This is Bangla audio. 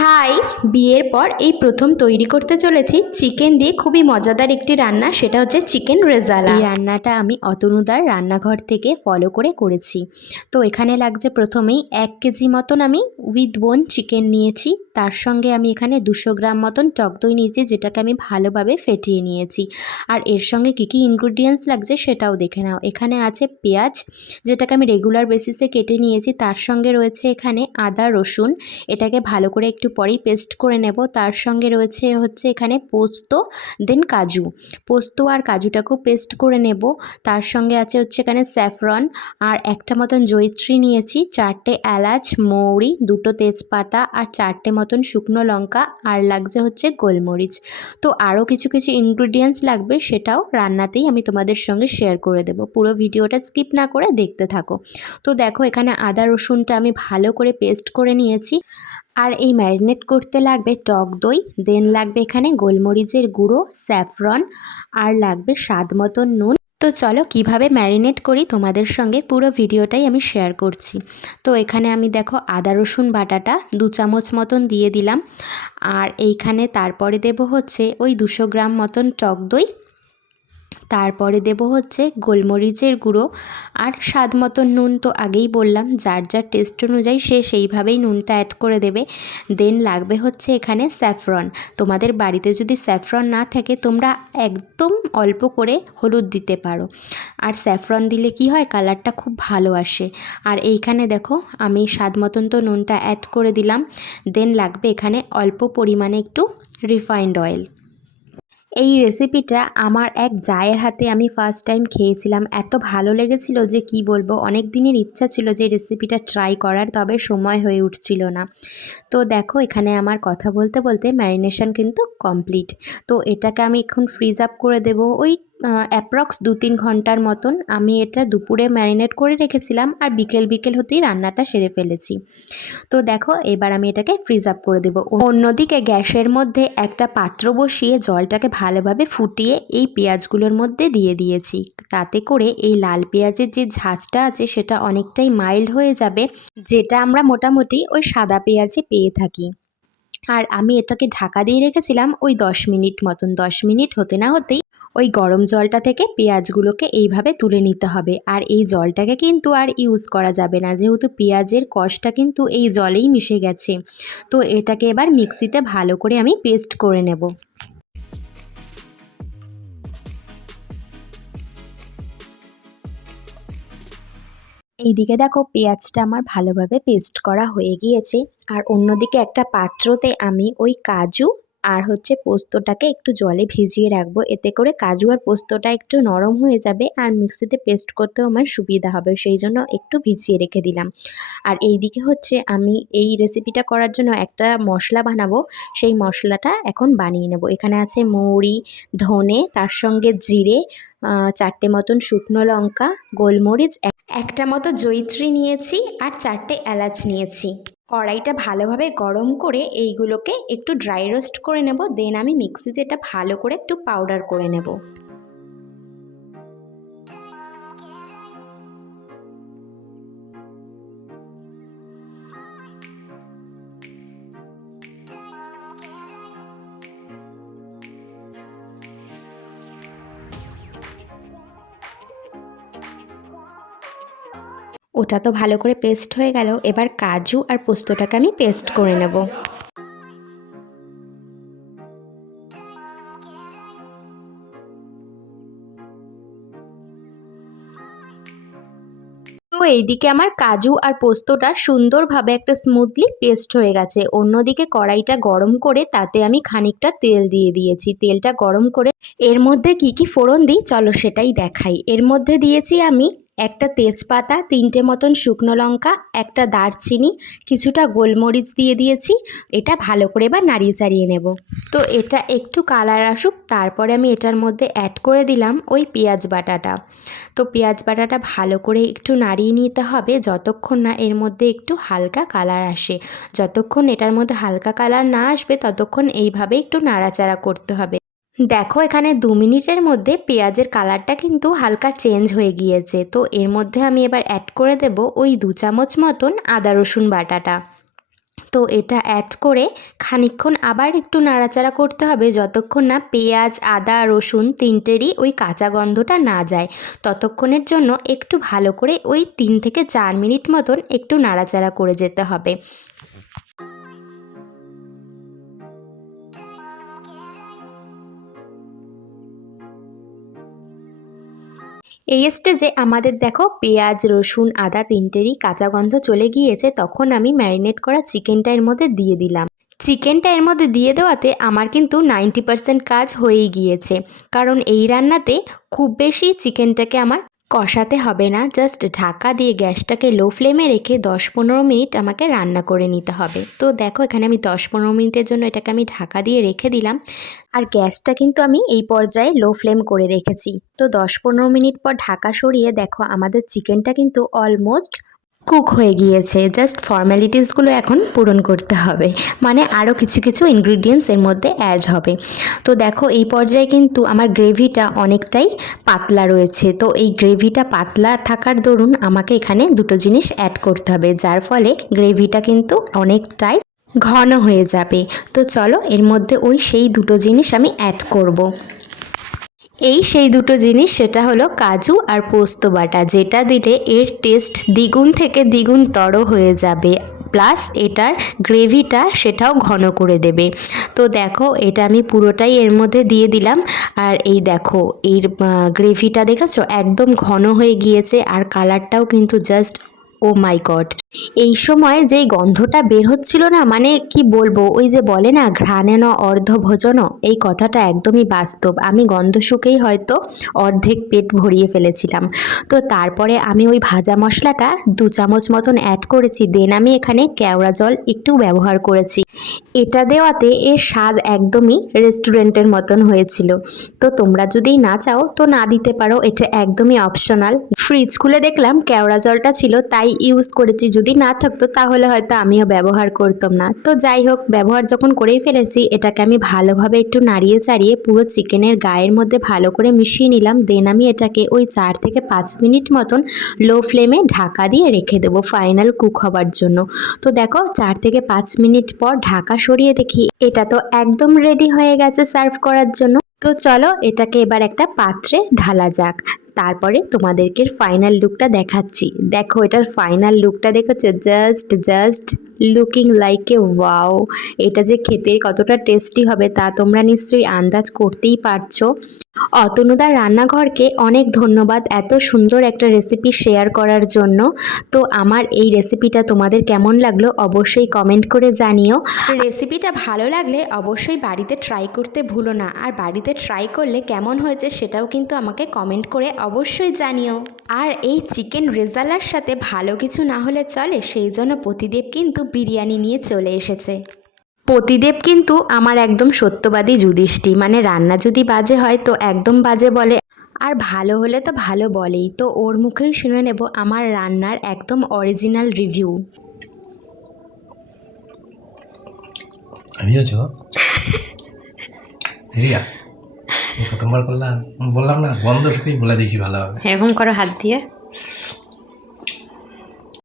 হাই, বিয়ের পর এই প্রথম তৈরি করতে চলেছি চিকেন দিয়ে খুবই মজাদার একটি রান্না, সেটা হচ্ছে চিকেন রেজালা। এই রান্নাটা আমি অতনুদার রান্নাঘর থেকে ফলো করে করেছি। তো এখানে লাগছে প্রথমেই এক কেজি মতন আমি উইথ বোন চিকেন নিয়েছি, তার সঙ্গে আমি এখানে দুশো গ্রাম মতন টক দই নিয়েছি, যেটাকে আমি ভালোভাবে ফেটিয়ে নিয়েছি। আর এর সঙ্গে কী কী ইনগ্রিডিয়েন্টস লাগছে সেটাও দেখে নাও। এখানে আছে পেঁয়াজ, যেটাকে আমি রেগুলার বেসিসে কেটে নিয়েছি, তার সঙ্গে রয়েছে এখানে আদা, রসুন, এটাকে ভালো করে একটু পরেই পেস্ট করে নেব। তার সঙ্গে রয়েছে হচ্ছে এখানে পোস্ত দেন কাজু। পোস্ত আর কাজুটাকেও পেস্ট করে নেব। তার সঙ্গে আছে হচ্ছে এখানে স্যাফরন আর একটা মতন জয়িত্রী নিয়েছি। চারটে এলাচ, মৌরি, দুটো তেজপাতা আর চারটে মতন শুকনো লঙ্কা আর লাগছে হচ্ছে গোলমরিচ। তো আরও কিছু কিছু ইনগ্রিডিয়েন্টস লাগবে সেটাও রান্নাতেই আমি তোমাদের সঙ্গে শেয়ার করে দেবো। পুরো ভিডিওটা স্কিপ না করে দেখতে থাকো। তো দেখো এখানে আদা রসুনটা আমি ভালো করে পেস্ট করে নিয়েছি। আর এই ম্যারিনেট করতে লাগবে টক দই দেন লাগবে এখানে গোলমরিচের গুঁড়ো স্যাফরন আর লাগবে স্বাদ মতন নুন। তো চলো কীভাবে ম্যারিনেট করি তোমাদের সঙ্গে পুরো ভিডিওটাই আমি শেয়ার করছি। তো এখানে আমি দেখো আদা রসুন বাটাটা দু চামচ মতন দিয়ে দিলাম। আর এইখানে তারপরে দেব হচ্ছে ওই দুশো গ্রাম মতন টক দই। তারপরে দেব হচ্ছে গোলমরিচের গুঁড়ো আর স্বাদ মতন নুন তো আগেই বললাম, যার যার টেস্ট অনুযায়ী সে সেইভাবেই নুনটা অ্যাড করে দেবে। দেন লাগবে হচ্ছে এখানে স্যাফরন তোমাদের বাড়িতে যদি স্যাফরন না থাকে, তোমরা একদম অল্প করে হলুদ দিতে পারো। আর স্যাফরন দিলে কি হয়? কালারটা খুব ভালো আসে। আর এইখানে দেখো, আমি স্বাদ মতন তো নুনটা অ্যাড করে দিলাম। দেন লাগবে এখানে অল্প পরিমাণে একটু রিফাইন্ড অয়েল এই রেসিপিটা আমার এক জায়ের হাতে আমি ফার্স্ট টাইম খেয়েছিলাম। এত ভালো লেগেছিল যে কি বলব, অনেক দিনের ইচ্ছা ছিল যে রেসিপিটা ট্রাই করার, তবে সময় হয়ে উঠছিল না। তো দেখো, এখানে আমার কথা বলতে বলতে ম্যারিনেশন কিন্তু কমপ্লিট তো এটাকে আমি এখন ফ্রিজ আপ করে দেব। ওই অ্যাপ্রক্স দু তিন ঘণ্টার মতন আমি এটা দুপুরে ম্যারিনেট করে রেখেছিলাম আর বিকেল বিকেল হতেই রান্নাটা সেরে ফেলেছি। তো দেখো, এবার আমি এটাকে ফ্রিজ আপ করে দেবো। অন্যদিকে গ্যাসের মধ্যে একটা পাত্র বসিয়ে জলটাকে ভালোভাবে ফুটিয়ে এই পেঁয়াজগুলোর মধ্যে দিয়ে দিয়েছি। তাতে করে এই লাল পেঁয়াজের যে ঝাঁজটা আছে সেটা অনেকটাই মাইল্ড হয়ে যাবে, যেটা আমরা মোটামুটি ওই সাদা পেঁয়াজে পেয়ে থাকি। আর আমি এটাকে ঢাকা দিয়ে রেখেছিলাম ওই দশ মিনিট মতন, দশ মিনিট হতে না হতেই ওই গরম জলটা থেকে পেঁয়াজগুলোকে এইভাবে তুলে নিতে হবে। আর এই জলটাকে কিন্তু আর ইউজ করা যাবে না, যেহেতু পেঁয়াজের কষটা কিন্তু এই জলেই মিশে গেছে। তো এটাকে এবার মিক্সিতে ভালো করে আমি পেস্ট করে নেব। এইদিকে দেখো পেঁয়াজটা আমার ভালোভাবে পেস্ট করা হয়ে গিয়েছে। আর অন্যদিকে একটা পাত্রতে আমি ওই কাজু আর হচ্ছে পোস্তটাকে একটু জলে ভিজিয়ে রাখব। এতে করে কাজু আর পোস্তটা একটু নরম হয়ে যাবে আর মিক্সিতে পেস্ট করতেও আমার সুবিধা হবে। সেই জন্য একটু ভিজিয়ে রেখে দিলাম। আর এই দিকে হচ্ছে আমি এই রেসিপিটা করার জন্য একটা মশলা বানাবো। সেই মশলাটা এখন বানিয়ে নেব। এখানে আছে মৌরি, ধনে, তার সঙ্গে জিরে চারটে মতন শুকনো লঙ্কা, গোলমরিচ একটা মতো জৈত্রী নিয়েছি আর চারটে এলাচ নিয়েছি। কড়াইটা ভালোভাবে গরম করে এইগুলোকে একটু ড্রাই রোস্ট করে নেব দেন আমি মিক্সিতে এটা ভালো করে একটু পাউডার করে নেব। ওটা তো ভালো করে পেস্ট হয়ে গেল। এবার কাজু আর পোস্তটাকে আমি পেস্ট করে নেব। তো এইদিকে আমার কাজু আর পোস্তটা সুন্দরভাবে একটা স্মুথলি পেস্ট হয়ে গেছে। অন্যদিকে কড়াইটা গরম করে তাতে আমি খানিকটা তেল দিয়ে দিয়েছি। তেলটা গরম করে এর মধ্যে কি কি ফোড়ন দিই? চলো সেটাই দেখাই। এর মধ্যে দিয়েছি আমি একটা তেজপাতা, তিনটে মতন শুকনো লঙ্কা, একটা দারচিনি, কিছুটা গোলমরিচ দিয়ে দিয়েছি। এটা ভালো করে এবার নাড়িয়ে চাড়িয়ে নেব। তো এটা একটু কালার আসুক, তারপরে আমি এটার মধ্যে অ্যাড করে দিলাম ওই পেঁয়াজ বাটাটা। তো পেঁয়াজ বাটাটা ভালো করে একটু নাড়িয়ে নিতে হবে, যতক্ষণ না এর মধ্যে একটু হালকা কালার আসে। যতক্ষণ এটার মধ্যে হালকা কালার না আসবে, ততক্ষণ এইভাবে একটু নাড়াচাড়া করতে হবে। দেখো, এখানে দু মিনিটের মধ্যে পেঁয়াজের কালারটা কিন্তু হালকা চেঞ্জ হয়ে গিয়েছে। তো এর মধ্যে আমি এবার অ্যাড করে দেব ওই দু চামচ মতন আদা রসুন বাটাটা। তো এটা অ্যাড করে খানিকক্ষণ আবার একটু নাড়াচাড়া করতে হবে যতক্ষণ না পেঁয়াজ, আদা, রসুন তিনটেরই ওই কাঁচা গন্ধটা না যায়। ততক্ষণের জন্য একটু ভালো করে ওই তিন থেকে চার মিনিট মতন একটু নাড়াচাড়া করে যেতে হবে। এই স্টেজে আমাদের দেখো পেঁয়াজ, রসুন, আদা তিনটেরই কাঁচা গন্ধ চলে গিয়েছে, তখন আমি ম্যারিনেট করা চিকেনটা এর মধ্যে দিয়ে দিলাম। চিকেনটা এর মধ্যে দিয়ে দেওয়াতে আমার কিন্তু নাইনটি কাজ হয়েই গিয়েছে, কারণ এই রান্নাতে খুব বেশি চিকেনটাকে আমার কষাতে হবে না জাস্ট ঢাকা দিয়ে গ্যাসটাকে লো ফ্লেমে রেখে দশ পনেরো মিনিট আমাকে রান্না করে নিতে হবে। তো দেখো, এখানে আমি দশ পনেরো মিনিটের জন্য এটাকে আমি ঢাকা দিয়ে রেখে দিলাম। আর গ্যাসটা কিন্তু আমি এই পর্যায়ে লো ফ্লেম করে রেখেছি। তো দশ পনেরো মিনিট পর ঢাকা সরিয়ে দেখো, আমাদের চিকেনটা কিন্তু অলমোস্ট কুক হয়ে গিয়েছে। জাস্ট ফর্ম্যালিটিসগুলো এখন পূরণ করতে হবে। মানে আরও কিছু কিছু ইনগ্রিডিয়েন্টস এর মধ্যে অ্যাড হবে। তো দেখো, এই পর্যায়ে কিন্তু আমার গ্রেভিটা অনেকটাই পাতলা রয়েছে। তো এই গ্রেভিটা পাতলা থাকার দরুন আমাকে এখানে দুটো জিনিস অ্যাড করতে হবে। যার ফলে গ্রেভিটা কিন্তু অনেকটাই ঘন হয়ে যাবে। তো চলো, এর মধ্যে ওই সেই দুটো জিনিস আমি অ্যাড করব। এই সেই দুটো জিনিস, সেটা হলো কাজু আর পোস্ত বাটা, যেটা দিলে এর টেস্ট দ্বিগুণ থেকে দ্বিগুণ তর হয়ে যাবে। প্লাস এটার গ্রেভিটা সেটাও ঘন করে দেবে। তো দেখো, এটা আমি পুরোটাই এর মধ্যে দিয়ে দিলাম। আর এই দেখো, এর গ্রেভিটা দেখেছ? একদম ঘন হয়ে গিয়েছে। আর কালারটাও কিন্তু জাস্ট ও মাই গড এই সময় যেই গন্ধটা বের হচ্ছিল না মানে কি বলব, ওই যে বলে না, ঘ্রাণেন অর্ধ ভোজন এই কথাটা একদমই বাস্তব। আমি গন্ধ শুকেই হয়তো অর্ধেক পেট ভরিয়ে ফেলেছিলাম। তো তারপরে আমি ওই ভাজা মশলাটা দু চামচ মতন অ্যাড করেছি দেন আমি এখানে কেওড়া জল একটু ব্যবহার করেছি। এটা দেওয়াতে এর স্বাদ একদমই রেস্টুরেন্টের মতন হয়েছিল। তো তোমরা যদি না চাও, তো না দিতে পারো, এটা একদমই অপশনাল ফ্রিজ খুলে দেখলাম, কেওড়া জলটা ছিল, তাই ইউজ করেছি যদি না থাকতো তাহলে হয়তো আমিও ব্যবহার করতাম না। তো যাই হোক, ব্যবহার যখন করেই ফেলেছি, এটাকে আমি ভালোভাবে একটু নাড়িয়ে চাড়িয়ে পুরো চিকেনের গায়ের মধ্যে ভালো করে মিশিয়ে নিলাম। দেন আমি এটাকে ওই চার থেকে পাঁচ মিনিট মতন লো ফ্লেমে ঢাকা দিয়ে রেখে দেবো ফাইনাল কুক হবার জন্য। তো দেখো, চার থেকে পাঁচ মিনিট পর ঢাকা সরিয়ে দেখি, এটা তো একদম রেডি হয়ে গেছে সার্ভ করার জন্য। তো চলো, এটাকে এবার একটা পাত্রে ঢালা যাক। তারপরে তোমাদেরকে ফাইনাল লুকটা দেখাচ্ছি। দেখো এটার ফাইনাল লুকটা দেখেছ? Just just looking like a wow এটা যে খেতে কতটা টেস্টি হবে তা তোমরা নিশ্চয়ই আন্দাজ করতেই পারছ। অতনুদার রান্নাঘরকে অনেক ধন্যবাদ এত সুন্দর একটা রেসিপি শেয়ার করার জন্য। তো আমার এই রেসিপিটা তোমাদের কেমন লাগল অবশ্যই কমেন্ট করে জানিও। রেসিপিটা ভালো লাগলে অবশ্যই বাড়িতে ট্রাই করতে ভুলো না। আর বাড়িতে ট্রাই করলে কেমন হয়েছে সেটাও কিন্তু আমাকে কমেন্ট করে অবশ্যই জানিও। আর এই চিকেন রেজালার সাথে ভালো কিছু না হলে চলে সেই জন্য প্রতিদেব কিন্তু বিরিয়ানি নিয়ে চলে এসেছে। পতিদেব কিন্তু আমার একদম সত্যবাদী যুধিষ্ঠি মানে রান্না যদি বাজে হয় তো একদম বাজে বলে। আর ভালো হলে তো ভালো বলেই তো ওর মুখেই শুনে নেব আমার রান্নার একদম অরিজিনাল রিভিউ। সিরিয়াস? প্রথমবার করলাম বললাম না বন্ধ শুকেই বলে দিয়েছি ভালোভাবে। এরকম করো হাত দিয়ে।